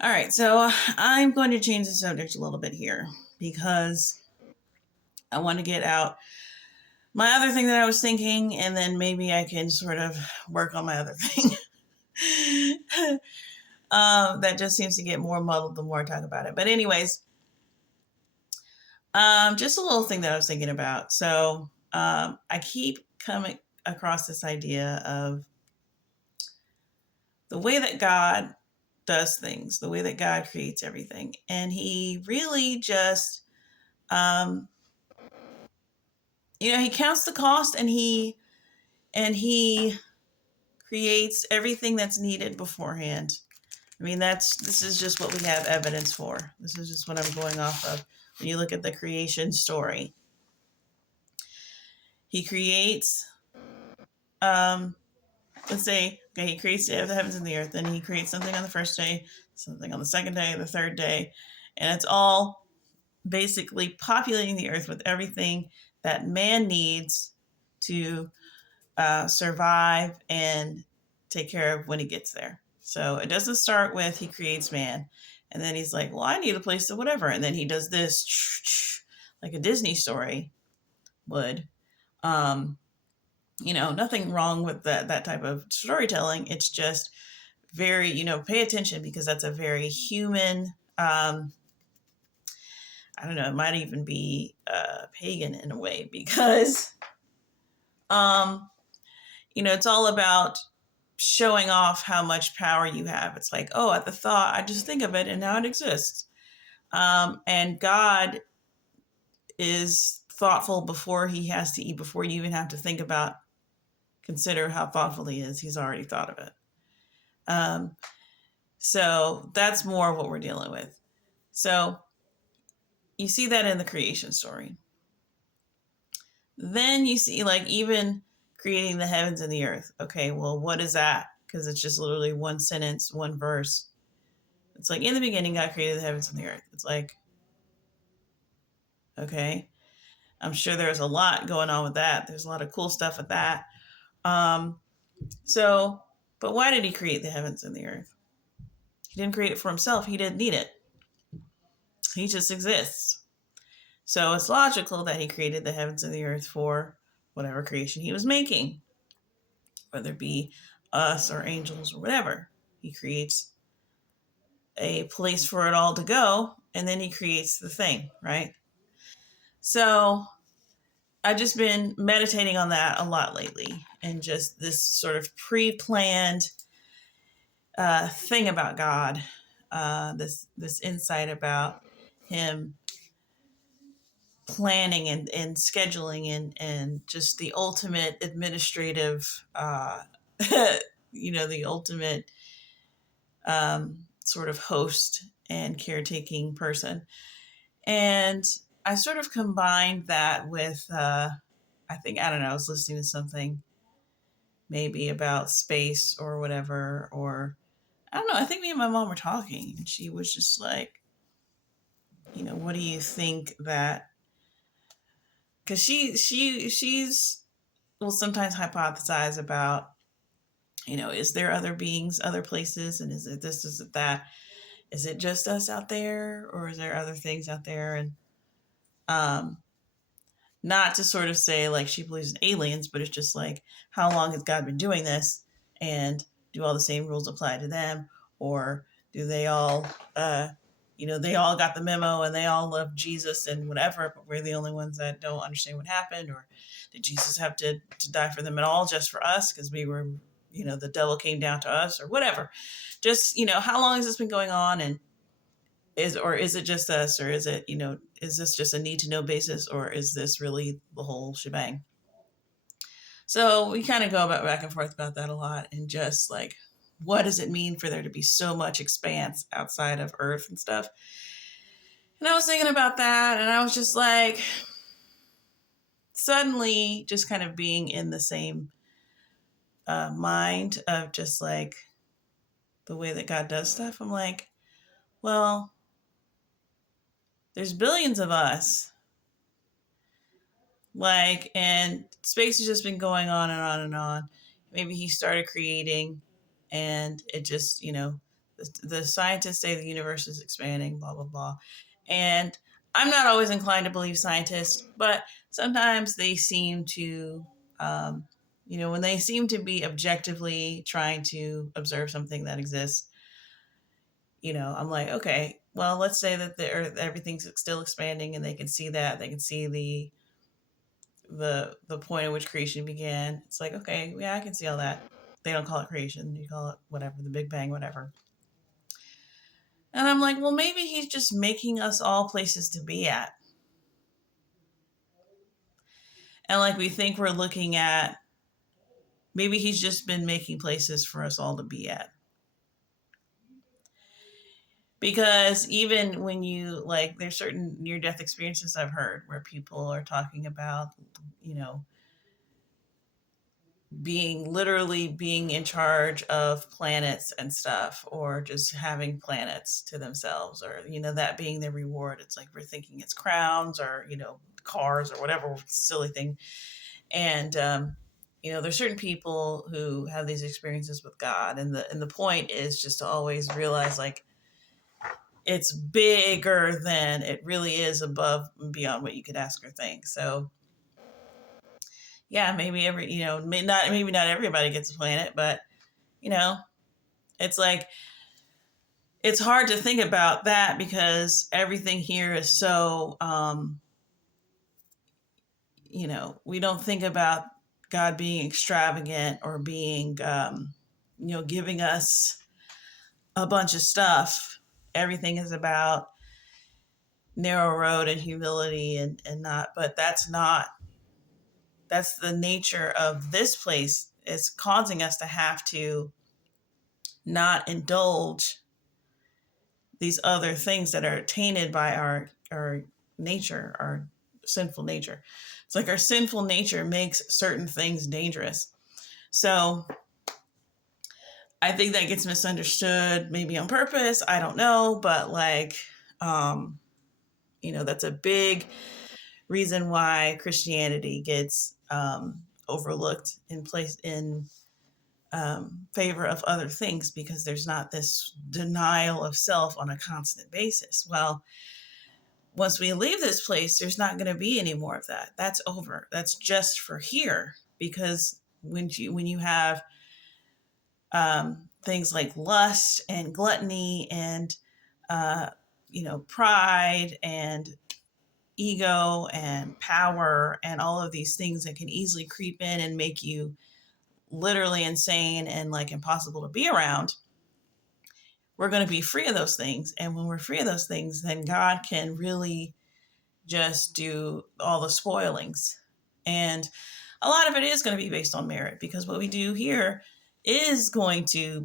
All right, so I'm going to change the subject a little bit here because I want to get out my other thing that I was thinking, and then maybe I can sort of work on my other thing. That just seems to get more muddled the more I talk about it. But, anyways, just a little thing that I was thinking about. So, I keep coming across this idea of the way that God does things, the way that God creates everything. And He really just, um, he counts the cost and he creates everything that's needed beforehand. I mean, this is just what we have evidence for. This is just what I'm going off of. When you look at the creation story, he creates, um, let's say, okay, he creates the heavens and the earth, then he creates something on the first day, something on the second day, the third day, and it's all basically populating the earth with everything that man needs to survive and take care of when he gets there. So it doesn't start with he creates man and then he's like, well, I need a place to whatever. And then he does this like a Disney story would. Um, nothing wrong with that type of storytelling. It's just very, pay attention because that's a very human, I don't know, it might even be pagan in a way because, um, it's all about showing off how much power you have. It's like, oh, at the thought, I just think of it and now it exists. And God is thoughtful before he has to eat, before you even have to think about, consider how thoughtful he is. He's already thought of it. Um, so that's more of what we're dealing with. So you see that in the creation story. Then you see, like, even creating the heavens and the earth. Okay, well, what is that? Because it's just literally one sentence, one verse. It's like, in the beginning, God created the heavens and the earth. It's like, okay, I'm sure there's a lot going on with that. There's a lot of cool stuff with that. Um, so, but why did he create the heavens and the earth? He didn't create it for himself. He didn't need it. He just exists. So it's logical that he created the heavens and the earth for whatever creation he was making, whether it be us or angels or whatever. He creates a place for it all to go, and then he creates the thing, right? So I've just been meditating on that a lot lately, and just this sort of pre-planned thing about God, this insight about Him planning and scheduling and just the ultimate administrative, the ultimate sort of host and caretaking person. And I sort of combined that with, I don't know, I was listening to something maybe about space or whatever, or I don't know, I think me and my mom were talking and she was just like, what do you think that, because she's will sometimes hypothesize about, is there other beings, other places, and is it this, is it that? Is it just us out there, or is there other things out there? And um, not to sort of say like she believes in aliens, but it's just like, how long has God been doing this? And do all the same rules apply to them? Or do they all, they all got the memo and they all love Jesus and whatever, but we're the only ones that don't understand what happened? Or did Jesus have to die for them at all just for us because we were, the devil came down to us or whatever? Just, how long has this been going on? And is it just us, or is it, is this just a need to know basis, or is this really the whole shebang? So we kind of go about back and forth about that a lot, and just like, what does it mean for there to be so much expanse outside of Earth and stuff? And I was thinking about that, and I was just like, suddenly just kind of being in the same mind of just like the way that God does stuff. I'm like, well, there's billions of us. Like, and space has just been going on and on and on. Maybe he started creating and it just, the scientists say the universe is expanding, blah blah blah, and I'm not always inclined to believe scientists, but sometimes they seem to, um, when they seem to be objectively trying to observe something that exists, I'm like, okay, well, let's say that the Earth, everything's still expanding, and they can see that, they can see the point at which creation began. It's like, okay, yeah, I can see all that. They don't call it creation; you call it whatever, the Big Bang, whatever. And I'm like, well, maybe he's just making us all places to be at. And like we think we're looking at, maybe he's just been making places for us all to be at. Because even when you, like, there's certain near death experiences I've heard where people are talking about, you know, being in charge of planets and stuff, or just having planets to themselves, or that being their reward. It's like we're thinking it's crowns, or cars, or whatever silly thing. And there's certain people who have these experiences with God, and the point is just to always realize, like, it's bigger than it really is, above and beyond what you could ask or think. So yeah, maybe maybe not everybody gets a planet, but it's like, it's hard to think about that because everything here is so we don't think about God being extravagant, or being giving us a bunch of stuff. Everything is about narrow road and humility, and not, but that's the nature of this place. It's causing us to have to not indulge these other things that are tainted by our nature, our sinful nature. It's like our sinful nature makes certain things dangerous. So I think that gets misunderstood, maybe on purpose. I don't know, but like, that's a big reason why Christianity gets overlooked in favor of other things, because there's not this denial of self on a constant basis. Well, once we leave this place, there's not going to be any more of that. That's over. That's just for here. Because when you have things like lust and gluttony and pride and ego and power and all of these things that can easily creep in and make you literally insane and like impossible to be around, we're going to be free of those things. And when we're free of those things, then God can really just do all the spoilings. And a lot of it is going to be based on merit, because what we do here is going to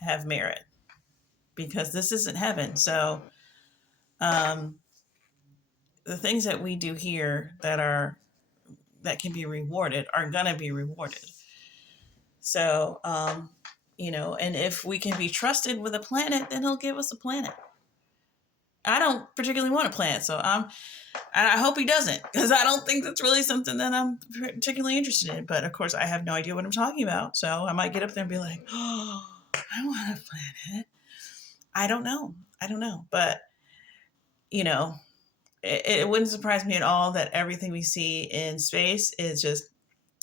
have merit, because this isn't heaven. So the things that we do here that can be rewarded are going to be rewarded. So and if we can be trusted with a planet, then he'll give us a planet. I don't particularly want a planet, so I hope he doesn't, because I don't think that's really something that I'm particularly interested in. But of course, I have no idea what I'm talking about, so I might get up there and be like, "Oh, I want a planet." I don't know, but it wouldn't surprise me at all that everything we see in space is just,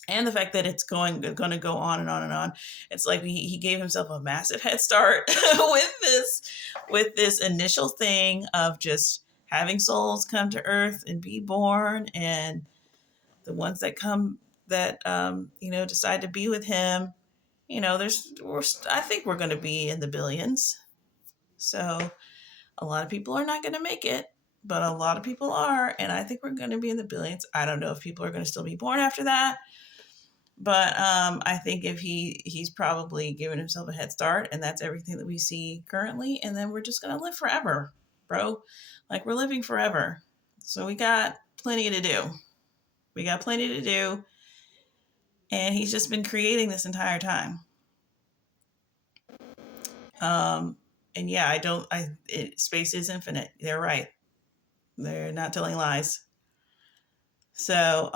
and the fact that it's going to go on and on and on. It's like he gave himself a massive head start with this initial thing of just having souls come to Earth and be born, and the ones that come that decide to be with him. I think we're going to be in the billions. So a lot of people are not going to make it, but a lot of people are, and I think we're going to be in the billions. I don't know if people are going to still be born after that. But I think if he's probably given himself a head start, and that's everything that we see currently, and then we're just gonna live forever, bro. Like, we're living forever, so we got plenty to do. And he's just been creating this entire time. And yeah, space is infinite. They're right. They're not telling lies. So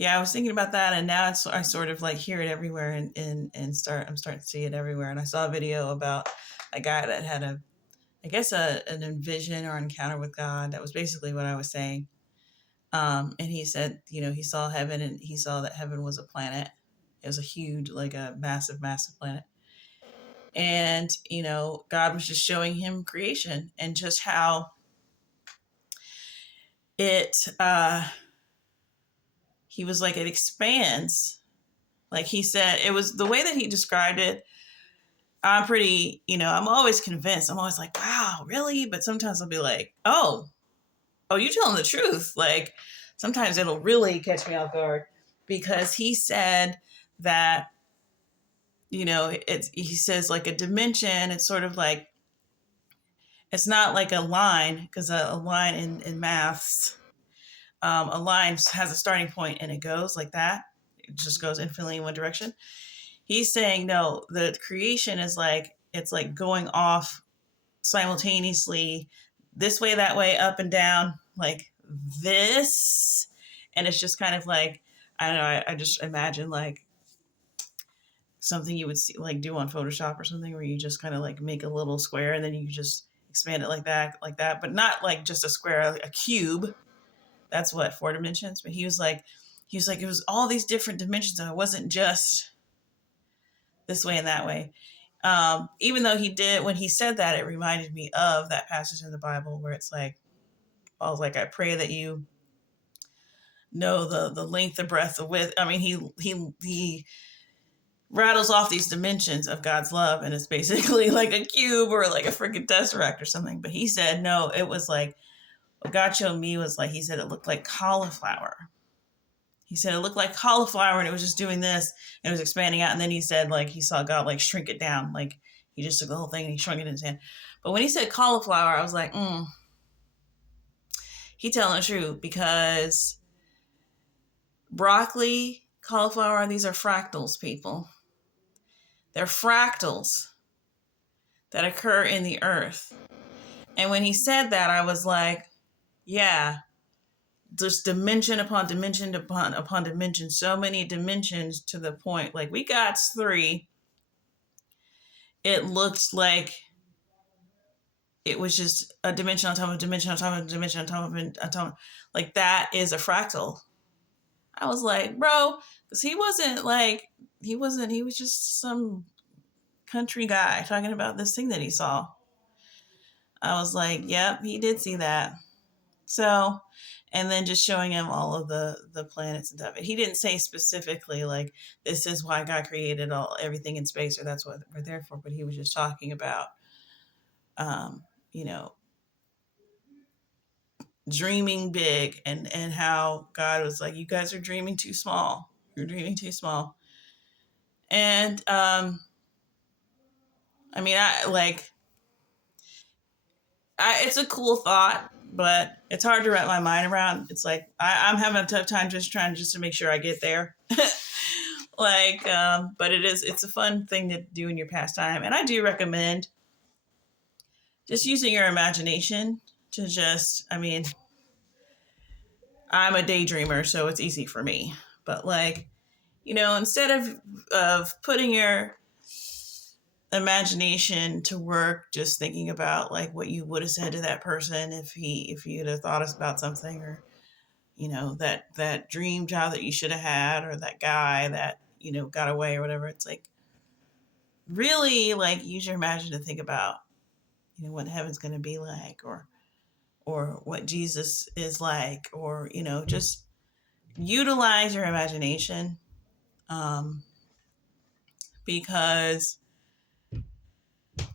Yeah, I was thinking about that, and now I sort of like hear it everywhere, and I'm starting to see it everywhere. And I saw a video about a guy that had I guess an vision or encounter with God. That was basically what I was saying. And he said, he saw heaven, and he saw that heaven was a planet. It was a huge, like a massive, massive planet. And God was just showing him creation and just how it. He was like, it expands. Like he said, it was the way that he described it. I'm pretty, I'm always convinced. I'm always like, wow, really? But sometimes I'll be like, oh, you telling the truth. Like sometimes it'll really catch me off guard, because he said that, he says like a dimension, it's sort of like, it's not like a line, because a line in maths, a line has a starting point and it goes like that. It just goes infinitely in one direction. He's saying, no, the creation is like, it's like going off simultaneously, this way, that way, up and down, like this. And it's just kind of like, I don't know, I just imagine like something you would see, like do on Photoshop or something, where you just kind of like make a little square and then you just expand it like that, but not like just a square, like a cube. That's what, 4 dimensions. But he was like, it was all these different dimensions, and it wasn't just this way and that way. Even though he did, when he said that, it reminded me of that passage in the Bible where it's like, I was like, I pray that you know the length, the breadth, the width. I mean, he rattles off these dimensions of God's love, and it's basically like a cube or like a freaking tesseract or something. But he said, no, it was like, what God showed me was like, he said it looked like cauliflower. He said it looked like cauliflower, and it was just doing this, and it was expanding out. And then he said, like, he saw God like shrink it down. Like he just took the whole thing and he shrunk it in his hand. But when he said cauliflower, I was like, he telling the truth, because broccoli, cauliflower, these are fractals, people. They're fractals that occur in the earth. And when he said that, I was like, yeah, just dimension upon dimension upon dimension, so many dimensions, to the point, like we got 3. It looked like it was just a dimension on top of a dimension on top of a dimension on top of a like that is a fractal. I was like, bro, because he was just some country guy talking about this thing that he saw. I was like, yep, he did see that. So, and then just showing him all of the planets and stuff. He didn't say specifically like, this is why God created everything in space, or that's what we're there for. But he was just talking about, you know, dreaming big, and how God was like, you guys are dreaming too small. You're dreaming too small. And I mean, it's a cool thought, but it's hard to wrap my mind around. It's like I'm having a tough time just trying to make sure I get there. But it's a fun thing to do in your pastime, and I do recommend just using your imagination to just. I mean, I'm a daydreamer, so it's easy for me. But instead of putting your imagination to work, just thinking about like what you would have said to that person if you'd have thought about something, or that dream job that you should have had, or that guy that got away or whatever. It's like, really, like, use your imagination to think about what heaven's going to be like, or what Jesus is like, or just utilize your imagination, because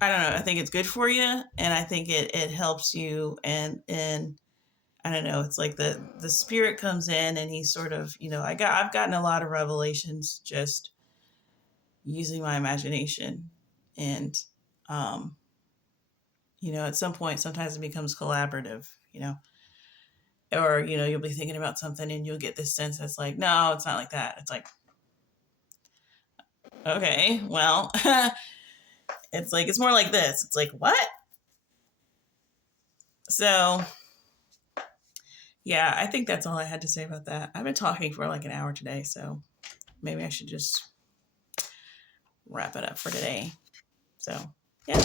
I don't know, I think it's good for you, and I think it helps you, and I don't know, it's like the spirit comes in, and he's sort of, I've gotten a lot of revelations just using my imagination, and at some point sometimes it becomes collaborative, or you'll be thinking about something and you'll get this sense that's like, no, it's not like that. It's like, okay, well, it's like, it's more like this. It's like, what? So Yeah, I think that's all I had to say about that. I've been talking for like an hour today, so maybe I should just wrap it up for today. So, yeah.